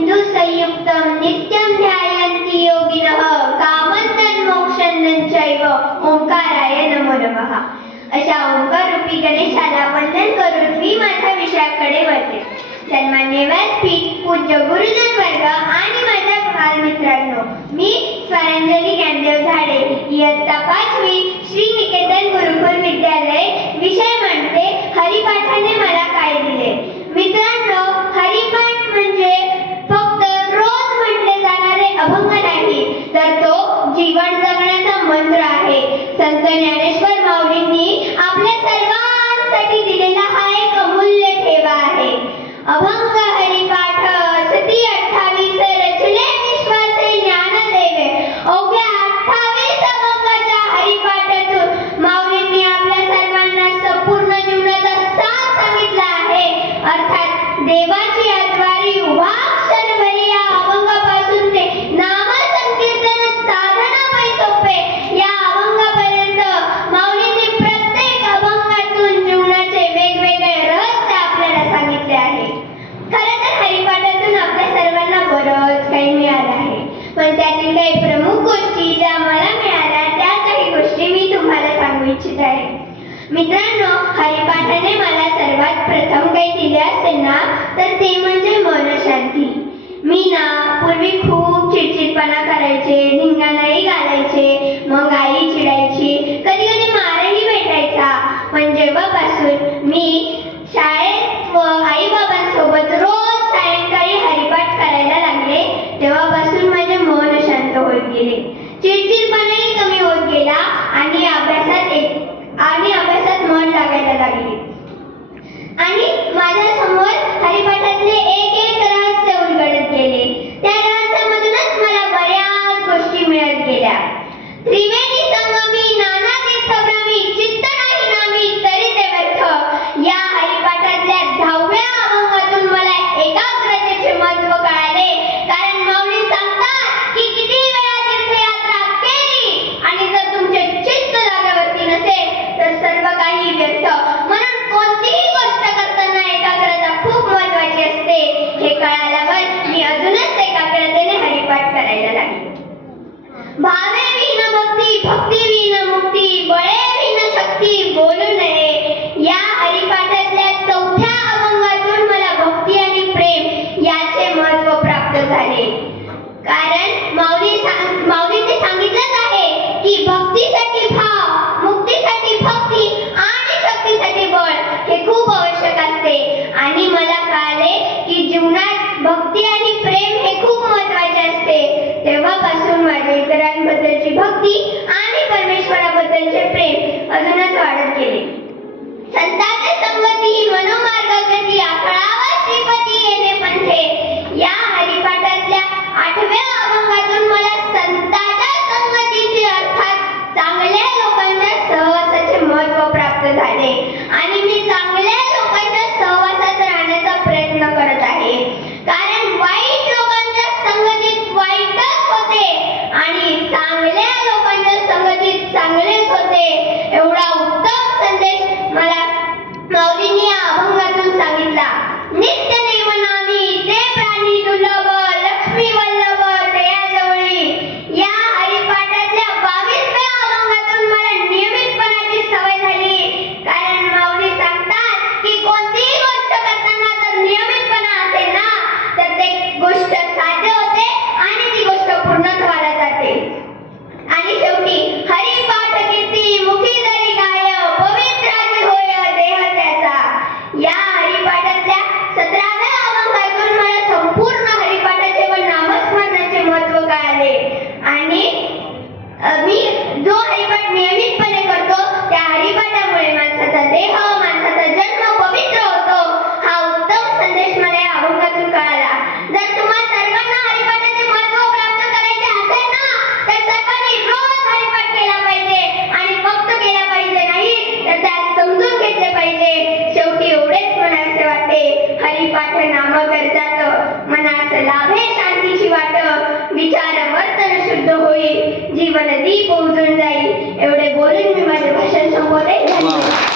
संयुक्तं नित्यं ध्यायन्ति योगिनः कामं मोक्षं चैव ओंकाराय नमो नमः। अशा ओंकार रूपी गणेशाला वंदन करून मी माझ्या विषयाकडे वळते। सन्मान्य व्यासपीठ, पूज्य गुरुजन वर्ग आणि माझ्या बालमित्रांनो, मी स्वरांजली ज्ञानदेव झाडे, इयत्ता 5वी, श्री निकेतन गुरुकुल विद्यालय, विषय म्हणते हरिपाठाने मला काय दिले। मित्रांनो, हरिपाठ म्हणजे फक्त रोज म्हटले जाणारे अभंग नाही, तर तो जीवन जगण्याचा मंत्र आहे। संत ज्ञानेश्वर माऊलींनी आपल्या सर्वांसाठी दिलेला हा एक अमूल्य ठेवा आहे। अभंग हरिपाठ सती 28 रचले विश्वासे ज्ञानदेवे। अवघ्या 28 अभंगाच्या हरिपाठातून माऊलींनी आपल्या सर्वांना संपूर्ण जीवनाचा सार सांगितला आहे। अर्थात देवाची आद्वारी उभा क्षणभरी या अभंगापासून ते नाम संकीर्तन साधना पैसोपे या अभंगापर्यंत माऊलींनी प्रत्येक अभंगातून जीवनाचे वेगवेगळे रहस्य आपल्याला सांगितले आहे। खरं तर हरिपाठातून आपल्या सर्वांना बरंच काही मिळालं आहे, पण त्यातील काही प्रमुख गोष्टी ज्या मला मिळाल्या त्या काही गोष्टी मी तुम्हाला सांगू इच्छित आहे। मित्रांनो, हरिपाठाने मला सर्वात प्रथम काही दिले असेल ना, तर ते म्हणजे मनशांती। मी ना पूर्वी खूप चिडचिडपणा करायचे, धिंगाणाही घालायचे, मग आई चिडायची, कधी कधी मारही भेटायचा। पण जेव्हापासून मी शाळेत व आई बाबांसोबत रोज सायंकाळी हरिपाठ करायला लागले, तेव्हापासून माझे मन शांत होत गेले, चिडचिडपणाही कमी होत गेला आणि अभ्यासात मन लागायला लागले। आणि माझ्या समोर हरिपाठातले एक एक रहस्य उलगडत गेले। त्या रहस्यामधूनच मला बऱ्याच गोष्टी मिळत गेल्या। त्रिवेणी संगमी नाना तीर्थभ्रमी चित्त नाही नामी तरी ते व्यर्थ या हरिपाठातल्या 10व्या अभंगातून मला एकाग्रतेचे महत्त्व कळाले। कारण माऊली सांगतात की किती वेळा तीर्थयात्रा केली आणि जर तुमचे चित्त जागेवरती नसेल तर सर्व काही व्यर्थ। म्हणून कोणतीही गोष्ट करताना एकाग्रता खूप महत्त्वाची असते। हे कळाल्यावर मी अजूनच एकाग्रतेने हरिपाठ करायला लागले। भावे विन भक्ती, भक्ती विन मुक्ती, बळे विन शक्ती बोलू नये या हरिपाठातल्या 4थ्या अभंगातून मला भक्ती आणि प्रेम याचे महत्त्व प्राप्त झाले। कारण माऊलींनी सांगितलंच आहे की भक्तीसाठी भाव, मुक्तीसाठी भक्ती आणि शक्तीसाठी बळ हे खूप आवश्यक असते। आणि मला कळाले की जीवनात भक्ती आणि प्रेम हे खूप महत्त्वाचे असते। तेव्हापासून माझ्या इतरांबद्दलची भक्ती आणि परमेश्वराबद्दलचे प्रेम अजूनच वाढत गेले। संतांचे संगती मनोमार्गगती आखळावा श्रीपती येणे पंथे या हरिपाठातल्या 8व्या अभंगातून मला संतांच्या संगतीचे अर्थात चांगल्या लोकांच्या सहवासाचे महत्त्व प्राप्त झाले आणि मी चांगल्या लोकांच्या सहवासात राहण्याचा प्रयत्न करत आहे। कारण वाईट लोकांच्या संगतीत वाईटच होते आणि चांगल्या लोकांच्या संगतीत चांगलेच होते। एवढा उत्तम संदेश मला माऊलींनी या अभंगातून सांगितला। नित्य नेमनावी ते प्राणी दुर्लभ, लक्ष्मी वल्लभ दयाजवळी या हरिपाठातल्या 22व्या अभंगातून मला नियमितपणाची सवय झाली। कारण माऊली सांगतात की कोणतीही गोष्ट करताना जर नियमितपणा असेल ना, तर ते गोष्ट साध्य होते आणि ती गोष्ट पूर्णत्वाला जाते। आणि शेवटी हरिपाठ कीर्ती मुखी जरी गाय, पवित्राची होय देह त्याचा या हरिपाठातल्या 17व्या अभंगातून मला संपूर्ण हरिपाठाचे व नामस्मरणाचे महत्त्व कळाले। आणि मी जो हरिपाठ नियमितपणे करतो त्या हरिपाठामुळे माणसाचा देह, माणसाचा जन्म पवित्र होतो। हा उत्तम संदेश मला या अभंगातून कळाला। जर तुम्हा सर्वांना हरिपाठाचे महत्त्व प्राप्त करायचे असेल ना, तर सर्वांनी रोज हरिपाठ केला पाहिजे आणि फक्त केला पाहिजे नाही तर त्यात समजून घेतले पाहिजे। शेवटी एवढेच म्हणायचे वाटते, हरिपाठ नाम करतात मनास लाभे शांतीची वाट, विचार वर्तन शुद्ध होईल, जीवन दीप उजळून जाईल। एवढे बोलून मी माझे भाषण संपवते। धन्यवाद।